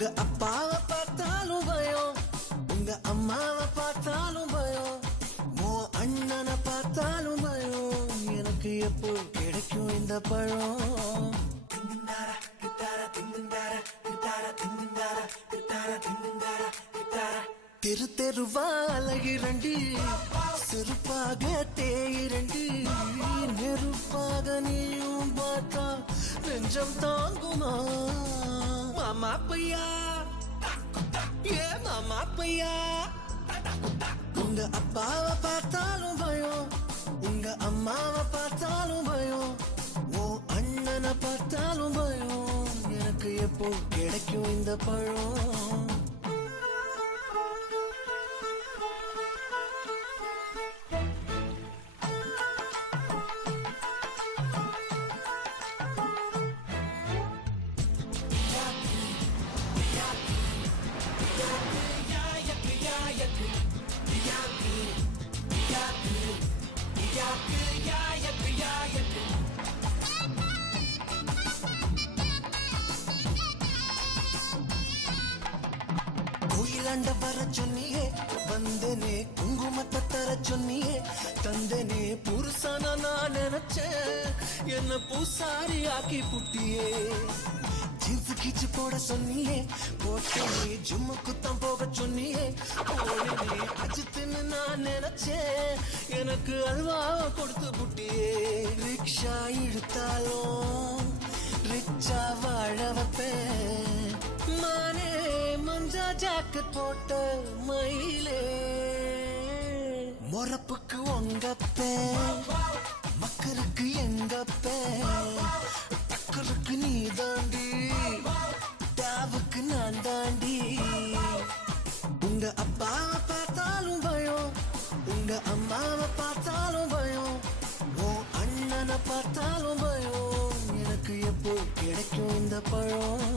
உங்க அப்பாவை பார்த்தாலும் பயம், உங்க அம்மாவை பார்த்தாலும் பயம், உன் அண்ணனை பார்த்தாலும் பயம். எனக்கு எப்போ கிடைக்கும் இந்த பழம்? தெரு தெருவா அழகிறண்டி, செருப்பாக தேயிரண்டி, நெருப்பாக நீயும் பார்த்தா நெஞ்சம் தாங்குமா? மாமா பையா, ஏ மாமா பையா. உங்க அப்பாவை பார்த்தாலும் பயம், உங்க அம்மாவை பார்த்தாலும் பயம், உன் அண்ணனை பார்த்தாலும் பயம். எனக்கு எப்போ கிடைக்கும் இந்த பழம்? கோயிலாண்ட வர சொன்னியே, வந்தனே குங்குமத்தை தர சொன்னியே, தந்தனே புருஷனா நான் நினைச்சேன், என்ன பூசாரி ஆக்கி புட்டியே. ஜீன்ஸ் கீச்சு போட சொன்னியே, போட்டனே ஜும்மு குத்தம் போக சொன்னியே, போனே அஜித்துன்னு நான் நினைச்சேன், எனக்கு அல்வா கொடுத்து புட்டியே. ரிக்ஷா இழுத்தாலும் ரிச்சா வாழ வைப்பேன், மானே மஞ்சா ஜாக்கெட் போட்ட மயிலே. மொரப்புக்கு உங்கப்பே, மக்களுக்கு எங்கப்பே, டக்கருக்கு நீ தாண்டி, டாவுக்கு நான் தாண்டி. உங்க அப்பாவை பார்த்தாலும் பயம், உங்க அம்மாவை பார்த்தாலும் பயம், உன் அண்ணனை பார்த்தாலும் பயம். எனக்கு எப்போ கிடைக்கும் இந்த பழம்?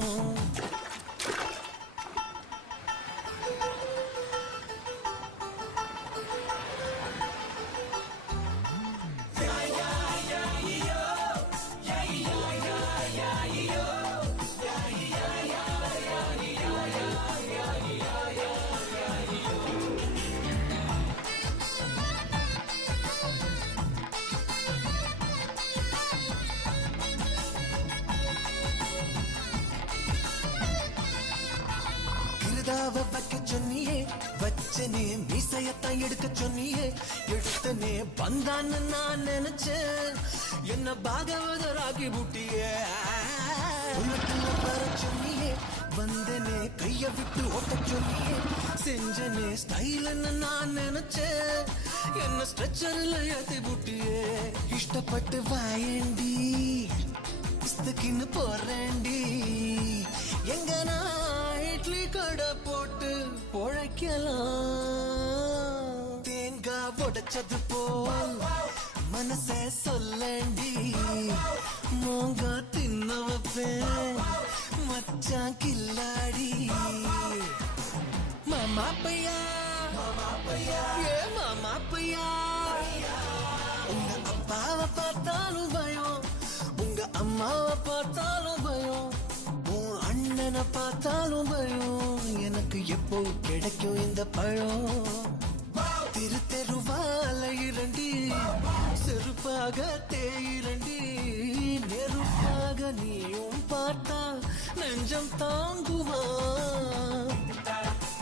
வைக்க சொன்னியே, வச்சனே மீசையத்தான் எடுக்க சொன்னியே, எடுத்தனே பந்தான்னு நான் நினைச்சேன், என்ன பாகவதராகி புட்டியே. உனக்குள்ள வர சொன்னியே, வந்தனே கைய விட்டு ஓட்ட சொன்னியே, செஞ்சனே ஸ்டைல்னு நான் நினைச்சேன், என்ன ஸ்ட்ரெச்சர்ல ஏத்தி புட்டியே. இஷ்டப்பட்டு வாயண்டி, இஸ்தக்கின்னு போறேண்டி, எங்க நான் இட்லி கடை போட்டு பொழைக்கலாம். தேங்காய் உடைச்சது போல் மனச சொல்லண்டி, மோங்க தின்ன வைப்பேன் மச்சான் கில்லாடி. மாமா பையா, ஏ மாமா பையா. உங்க அப்பாவை பார்த்தாலும் பயம், உங்க அம்மாவை பார்த்தாலும் பயம், அண்ணனை பார்த்தாலும் பயம். எனக்கு எப்போ கிடைக்கும் இந்த பழம்? திரு தெருவால இரண்டி, செருப்பாக தேயிரண்டி, நெருப்பாக நீயும் பார்த்தா நெஞ்சம் தான்